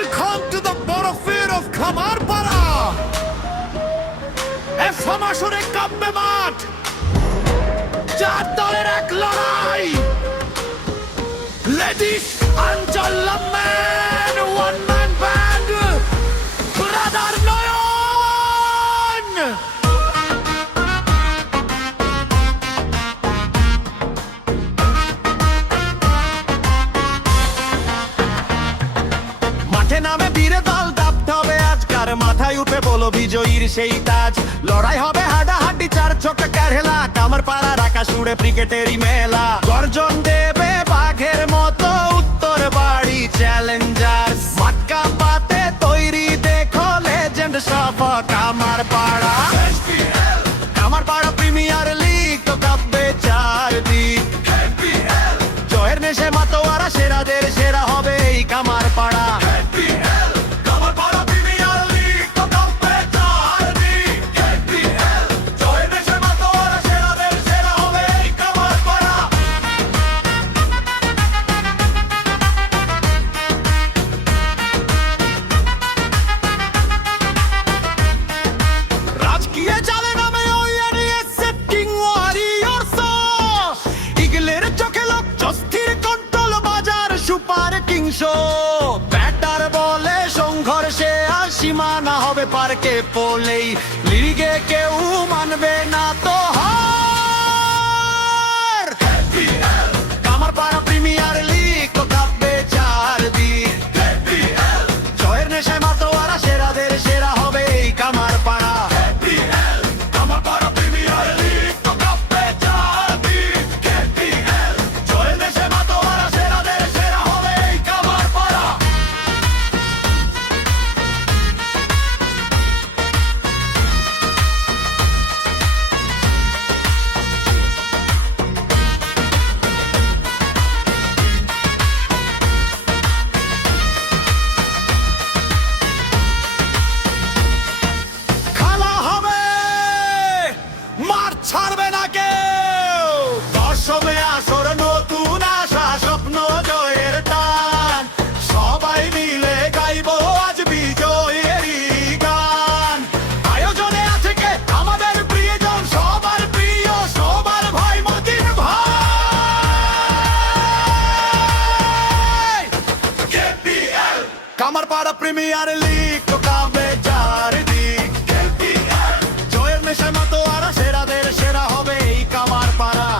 Welcome to the battlefield of Kamarpara! সমাসরে কাঁপবে মাঠ, চার দলের এক লড়াই। Ladies and gentlemen, one man band, brother Nayan. মাঠে নামে বীরে দল দাপতে হবে আজকার, মাথায় উঠবে বলো বিজয়ীর সেই তাজ। লড়াই হবে হাড্ডাহাড্ডি, চার চোখে খেলা, কামারপাড়ার আকাশ উড়ে ক্রিকেটেরই মেলা। গর্জন দেবে বাঘের মতো উত্তর বাড়ি চ্যালেঞ্জার্স, মাটকা পাতে তৈরি দেখো লেজেন্ড সব কামারপাড়া। কামারপাড়া প্রিমিয়ার লিগ তো কাঁপবে চারদিক, জয়ের নেশে মাতোয়ারা সেরাদের সেরা হবে এই কামারপাড়া। ব্যাটার বলে সংঘর্ষে আর সীমানা হবে পার্কে পোলেই, লিগে কেউ মানবে না তো হার। কামারপাড়া প্রিমিয়ার লিগ তো কাঁপবে চারদিক, জয়ের নেশায় মাতোয়ারা সেরাদের সেরা হবে এই কামারপাড়া। ছাড়বে না কেউ, দশমে আসর নতুন আশা, স্বপ্ন জয়ের টান, সবাই মিলে গাইবো আজ বিজয়েরই গান। আয়োজনে আছে কে আমাদের প্রিয়জন, সবার প্রিয় সবার ভাই মতিন ভাই। কামারপাড়া প্রিমিয়ার লিগ তো কাঁপবে চারদিক, জয়ের নেশায় মাতোয়ারা সেরাদের সেরা হবে এই কামারপাড়া।